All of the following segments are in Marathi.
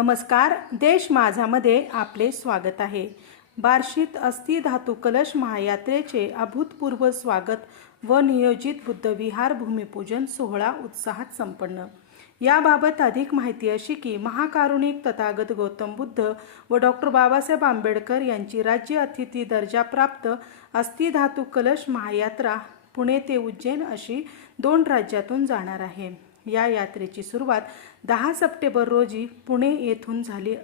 नमस्कार देश माझामध्ये आपले स्वागत आहे. बार्शीत अस्थि धातू कलश महायात्रेचे अभूतपूर्व स्वागत व नियोजित बुद्धविहार भूमिपूजन सोहळा उत्साहात संपन्न. याबाबत अधिक माहिती अशी की महाकारुणिक तथागत गौतम बुद्ध व डॉक्टर बाबासाहेब आंबेडकर यांची राज्य अतिथी दर्जा प्राप्त अस्थि धातू कलश महायात्रा पुणे ते उज्जैन अशी दोन राज्यातून जाणार आहे. या यात्रेची सुरुवात दहा सप्टेंबर रोजी पुणे येथून झाली.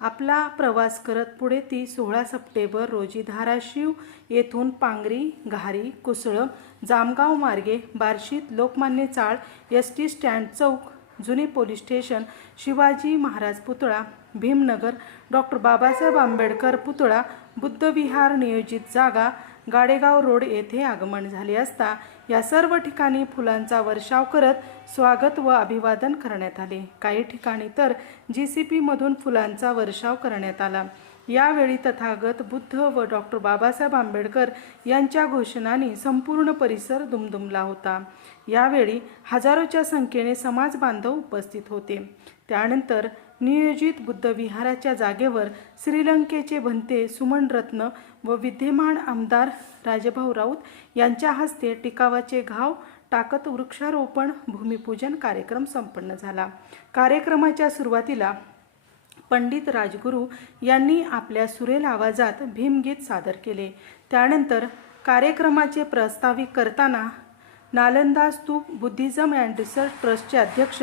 आपला प्रवास करत पुढे ती सोळा सप्टेंबर रोजी धाराशिव येथून पांगरी घारी कुसळं जामगाव मार्गे बार्शीत लोकमान्य चाळ एस टी स्टँड चौक जुनी पोलीस स्टेशन शिवाजी महाराज पुतळा भीमनगर डॉक्टर बाबासाहेब आंबेडकर पुतळा बुद्धविहार नियोजित जागा गाडेगाव रोड येथे आगमन झाले असता या सर्व ठिकाणी फुलांचा वर्षाव करत स्वागत व अभिवादन करण्यात आले. काही ठिकाणी तर जी सी पीमधून फुलांचा वर्षाव करण्यात आला. यावेळी तथागत बुद्ध व डॉक्टर बाबासाहेब आंबेडकर यांच्या घोषणाने संपूर्ण परिसर दुमदुमला होता. यावेळी हजारोच्या संख्येने समाज बांधव उपस्थित होते. त्यानंतर नियोजित बुद्धविहाराच्या जागेवर श्रीलंकेचे भंते सुमन रत्न व विद्यमान आमदार राजभाऊ राऊत यांच्या हस्ते टिकावाचे घाव टाकत वृक्षारोपण भूमिपूजन कार्यक्रम संपन्न झाला. कार्यक्रमाच्या सुरुवातीला पंडित राजगुरू यांनी आपल्या सुरेल आवाजात भीमगीत सादर केले. त्यानंतर कार्यक्रमाचे प्रस्तावित करताना Nalanda stupa Buddhism and research ट्रस्टचे अध्यक्ष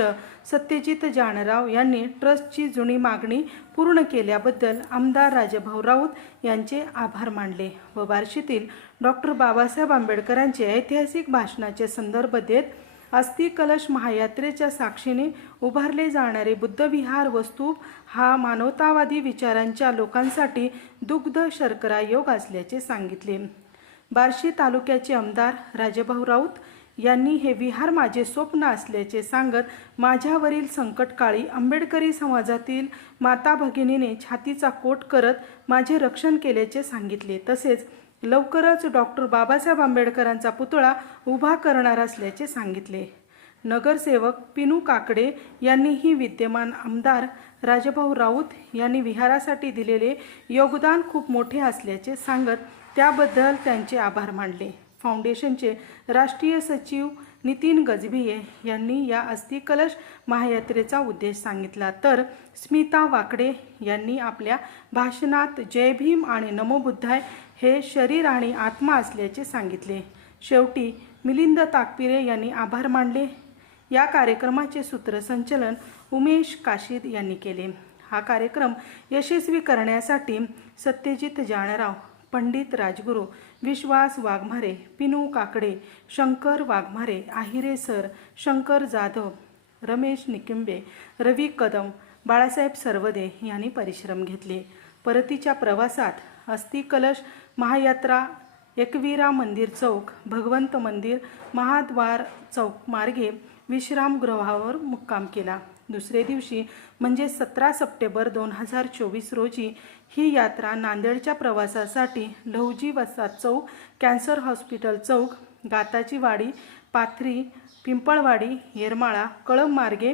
सत्यजित जानराव यांनी ट्रस्टची जुनी मागणी पूर्ण केल्याबद्दल आमदार राजभाऊ राऊत यांचे आभार मानले व बार्शीतील डॉक्टर बाबासाहेब आंबेडकरांचे ऐतिहासिक भाषणाचे संदर्भ देत अस्थि कलश महायात्रेच्या साक्षीने उभारले जाणारे बुद्धविहार वस्तूप हा मानवतावादी विचारांच्या लोकांसाठी दुग्ध शर्करा योग असल्याचे सांगितले. बार्शी तालुक्याचे आमदार राजभाऊ राऊत यांनी हे विहार माझे स्वप्न असल्याचे सांगत माझ्यावरील संकटकाळी आंबेडकरी समाजातील माता भगिनीने छातीचा कोट करत माझे रक्षण केल्याचे सांगितले. तसेच लवकरच डॉक्टर बाबासाहेब आंबेडकरांचा पुतळा उभा करणार असल्याचे सांगितले. नगरसेवक पिनू काकडे यांनीही विद्यमान आमदार राजभाऊ राऊत यांनी विहारासाठी दिलेले योगदान खूप मोठे असल्याचे सांगत त्याबद्दल त्यांचे आभार मानले. फाउंडेशनचे राष्ट्रीय सचिव नितीन गजभिये यांनी या अस्थि कलश महायात्रेचा उद्देश सांगितला. तर स्मिता वाकडे यांनी आपल्या भाषणात जय भीम आणि नमो बुद्धाय हे शरीर आणि आत्मा असल्याचे सांगितले. शेवटी मिलिंद ताकपिरे यांनी आभार मानले. या कार्यक्रमाचे सूत्रसंचलन उमेश काशीद यांनी केले. हा कार्यक्रम यशस्वी करण्यासाठी सत्यजित जाणराव पंडित राजगुरू विश्वास वाघमारे पिनू काकडे शंकर वाघमारे आहिरे सर शंकर जाधव रमेश निकिंबे रवी कदम बाळासाहेब सर्वदे यांनी परिश्रम घेतले. परतीच्या प्रवासात अस्थि कलश महायात्रा एकवीरा मंदिर चौक भगवंत मंदिर महाद्वार चौक मार्गे विश्रामगृहावर मुक्काम केला. दुसरे दिवशी म्हणजे सतरा सप्टेंबर दोन हजार चोवीस रोजी ही यात्रा नांदेडच्या प्रवासासाठी लहुजी वसात चौक कॅन्सर हॉस्पिटल चौक गाताची वाडी पाथरी पिंपळवाडी येरमाळा कळंब मार्गे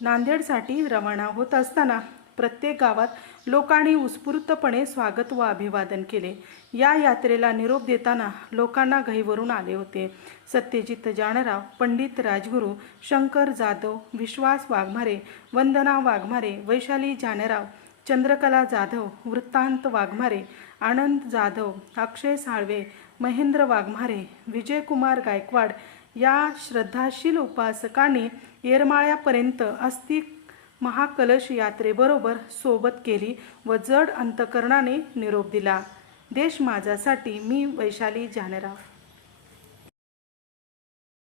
नांदेडसाठी रवाना होत असताना प्रत्येक गावात लोकांनी उत्स्फूर्तपणे स्वागत व अभिवादन केले. या यात्रेला निरोप देताना लोकांना घाईवरून आले होते. सत्यजित जानराव पंडित राजगुरू शंकर जाधव विश्वास वाघमारे वंदना वाघमारे वैशाली जानराव चंद्रकला जाधव वृत्तांत वाघमारे आनंद जाधव अक्षय साळवे महेंद्र वाघमारे विजयकुमार गायकवाड या श्रद्धाशील उपासकांनी येरमाळ्यापर्यंत अस्थि महाकलश यात्रेबरोबर सोबत केली व जड अंतकरणाने निरोप दिला. देश माझ्यासाठी मी वैशाली जानराव.